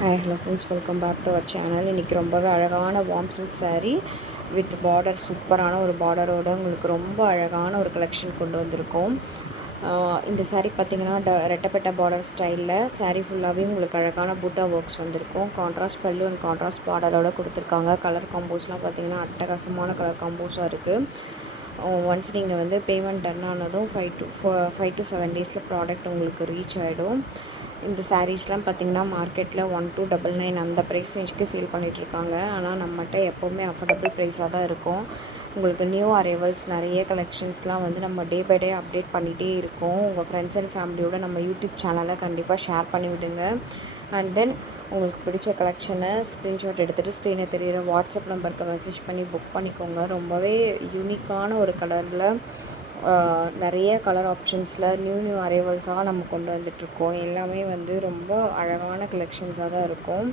Hi hello friends, welcome back to our channel. இன்றைக்கி ரொம்பவே அழகான warm silk sari with border, சூப்பரான ஒரு பார்டரோடு உங்களுக்கு ரொம்ப அழகான ஒரு கலெக்ஷன் கொண்டு வந்திருக்கோம். இந்த சாரீ பார்த்திங்கன்னா ரெட்டப்பட்ட பார்டர் ஸ்டைலில் சாரீ ஃபுல்லாகவே உங்களுக்கு அழகான பூட்டா ஒர்க்ஸ் வந்திருக்கும். கான்ட்ராஸ்ட் பல்லு அண்ட் கான்ட்ராஸ்ட் பார்டரோடு கொடுத்துருக்காங்க. கலர் காம்போஸ்லாம் பார்த்திங்கன்னா அட்டகாசமான கலர் காம்போஸாக இருக்குது. ஒன்ஸ் நீங்கள் வந்து பேமெண்ட் டன் ஆனதும் 5 to 7 டேஸில் ப்ராடக்ட் உங்களுக்கு ரீச் ஆகிடும். இந்த சாரீஸ்லாம் பார்த்திங்கன்னா மார்க்கெட்டில் 1299 அந்த ப்ரைஸ் ரேஞ்சுக்கு சேல் பண்ணிகிட்ருக்காங்க. ஆனால் நம்மகிட்ட எப்போவுமே அஃபோர்டபுள் ப்ரைஸாக தான் இருக்கும். உங்களுக்கு நியூ அரைவல்ஸ் நிறைய கலெக்ஷன்ஸ்லாம் வந்து நம்ம டே பை டே அப்டேட் பண்ணிகிட்டே இருக்கோம். உங்கள் ஃப்ரெண்ட்ஸ் அண்ட் ஃபேமிலியோட நம்ம யூடியூப் சேனலை கண்டிப்பாக ஷேர் பண்ணி விடுங்க. அண்ட் தென் உங்களுக்கு பிடிச்ச கலெக்ஷனை ஸ்க்ரீன்ஷாட் எடுத்துகிட்டு ஸ்க்ரீனில் தெரிகிற வாட்ஸ்அப் நம்பருக்கு மெசேஜ் பண்ணி புக் பண்ணிக்கோங்க. ரொம்பவே யூனிக்கான ஒரு கலரில் நிறைய கலர் ஆப்ஷன்ஸில் நியூ அரைவல்ஸாக நம்ம கொண்டு வந்துட்ருக்கோம். எல்லாமே வந்து ரொம்ப அழகான கலெக்ஷன்ஸாக தான் இருக்கும்.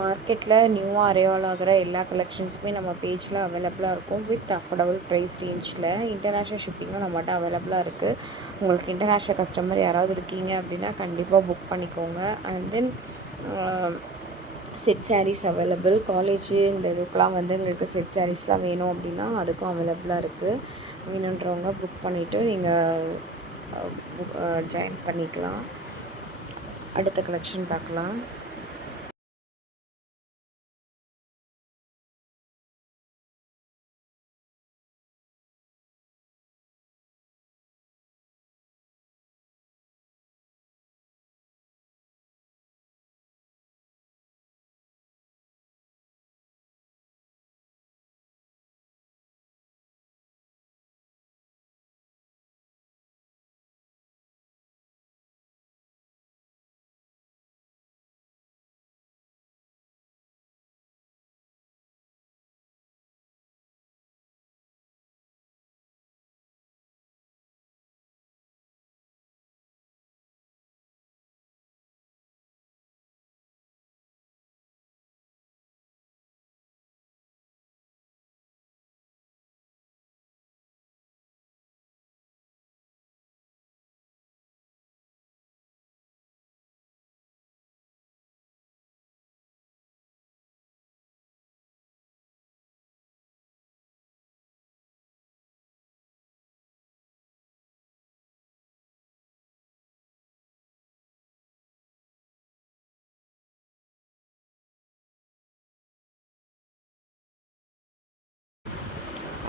மார்க்கெட்டில் நியூவாக அரைவல் ஆகிற எல்லா கலெக்ஷன்ஸுமே நம்ம பேஜில் அவைலபிளாக இருக்கும் வித் அஃபோர்டபுள் ப்ரைஸ் ரேஞ்சில். இன்டர்நேஷ்னல் ஷிப்பிங்கும் நம்மகிட்ட அவைலபிளாக இருக்குது. உங்களுக்கு இன்டர்நேஷ்னல் கஸ்டமர் யாராவது இருக்கீங்க அப்படின்னா கண்டிப்பாக புக் பண்ணிக்கோங்க. And then set saris available. College இந்த இதுக்கெலாம் வந்து எங்களுக்கு செட் சாரீஸ்லாம் வேணும் அப்படின்னா அதுக்கும் அவைலபிளாக இருக்குது. வேணுன்றவங்க புக் பண்ணிவிட்டு நீங்கள் ஜாயின் பண்ணிக்கலாம். அடுத்த கலெக்ஷன் பார்க்கலாம்.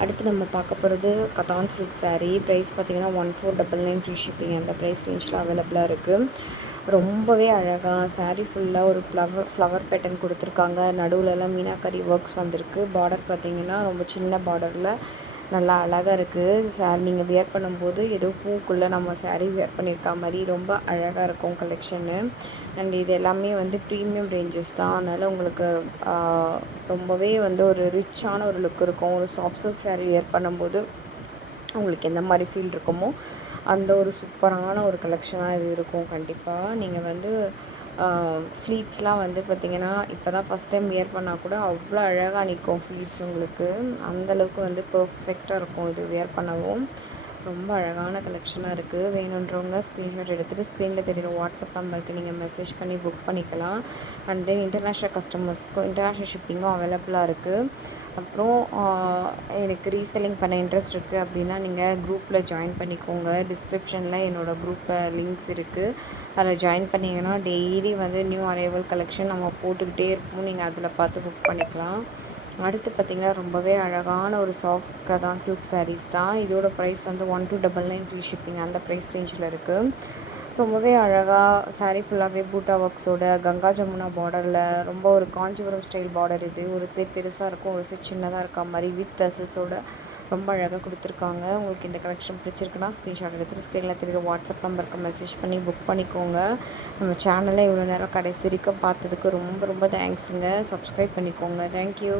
அடுத்து நம்ம பார்க்க போகிறது கதான் சில்க் சாரீ. ப்ரைஸ் பார்த்திங்கன்னா 1499 ஃப்ரீ ஷிப்பிங் அந்த ப்ரைஸ் ரேஞ்சில் அவைலபிளாக இருக்குது. ரொம்பவே அழகாக சாரீ ஃபுல்லாக ஒரு ஃப்ளவர் பேட்டர்ன் கொடுத்துருக்காங்க. நடுவிலலாம் மீனாக்கரி ஒர்க்ஸ் வந்திருக்கு. பார்டர் பார்த்திங்கன்னா ரொம்ப சின்ன பார்டரில் நல்லா அழகாக இருக்குது. நீங்கள் வியர் பண்ணும்போது ஏதோ பூக்குள்ளே நம்ம சாரீ வியர் பண்ணியிருக்கா மாதிரி ரொம்ப அழகாக இருக்கும் கலெக்ஷனு. அண்ட் இது எல்லாமே வந்து ப்ரீமியம் ரேஞ்சஸ் தான். அதனால் உங்களுக்கு ரொம்பவே வந்து ஒரு ரிச்சான ஒரு லுக் இருக்கும். ஒரு சாஃப்ட் சில்க் சாரீ வியர் பண்ணும்போது உங்களுக்கு எந்த மாதிரி ஃபீல் இருக்குமோ அந்த ஒரு சூப்பரான ஒரு கலெக்ஷனாக இது இருக்கும். கண்டிப்பாக நீங்கள் வந்து ஃப்ளீட்ஸ்லாம் வந்து பார்த்திங்கன்னா இப்போ தான் ஃபஸ்ட் டைம் வியர் பண்ணால் கூட அவ்வளோ அழகாக நிற்கும் ஃப்ளீட்ஸ். உங்களுக்கு அந்தளவுக்கு வந்து பர்ஃபெக்டாக இருக்கும் இது வியர் பண்ணவும். ரொம்ப அழகான கலெக்ஷனாக இருக்குது. வேணுன்றவங்க ஸ்க்ரீன்ஷாட் எடுத்துகிட்டு ஸ்க்ரீனில் தெரிகிற வாட்ஸ்அப் நம்பருக்கு நீங்கள் மெசேஜ் பண்ணி புக் பண்ணிக்கலாம். அண்ட் தென் இன்டர்நேஷ்னல் கஸ்டமர்ஸ்க்கும் இன்டர்நேஷ்னல் ஷிப்பிங்கும் அவைலபிளாக இருக்குது. அப்புறம் எனக்கு ரீசெல்லிங் பண்ண இன்ட்ரெஸ்ட் இருக்குது அப்படின்னா நீங்கள் குரூப்பில் ஜாயின் பண்ணிக்கோங்க. டிஸ்கிரிப்ஷனில் என்னோடய குரூப்பில் லிங்க்ஸ் இருக்குது. அதில் ஜாயின் பண்ணிங்கன்னா டெய்லி வந்து நியூ அரைவல் கலெக்ஷன் நம்ம போட்டுக்கிட்டே இருப்போம். நீங்கள் அதில் பார்த்து புக் பண்ணிக்கலாம். அடுத்து பார்த்திங்கன்னா ரொம்பவே அழகான ஒரு சாஃப்ட் கதான் சில்க் சாரீஸ் தான். இதோட ப்ரைஸ் வந்து 1299 ஃப்ரீ ஷிப்பிங் அந்த ப்ரைஸ் ரேஞ்சில் இருக்குது. ரொம்பவே அழகாக சாரீ ஃபுல்லாகவே பூட்டா ஒர்க்ஸோட கங்கா ஜமுனா பார்டரில் ரொம்ப ஒரு காஞ்சிபுரம் ஸ்டைல் பார்டர். இது ஒரு செட் பெருசாக இருக்கும், ஒரு செட் சின்னதாக இருக்கா மாதிரி வித் டசல்ஸோட ரொம்ப அழகாக கொடுத்துருக்காங்க. உங்களுக்கு இந்த கலெக்ஷன் பிடிச்சிருக்குன்னா ஸ்க்ரீன்ஷாட் எடுத்துகிட்டு ஸ்க்ரீனில் தெரியுற வாட்ஸ்அப் நம்பருக்கு மெசேஜ் பண்ணி புக் பண்ணிக்கோங்க. நம்ம சேனலை இவ்வளோ நேரம் கடைசி வரைக்கும் பார்த்ததுக்கு ரொம்ப ரொம்ப தேங்க்ஸுங்க. சப்ஸ்கிரைப் பண்ணிக்கோங்க. தேங்க்யூ.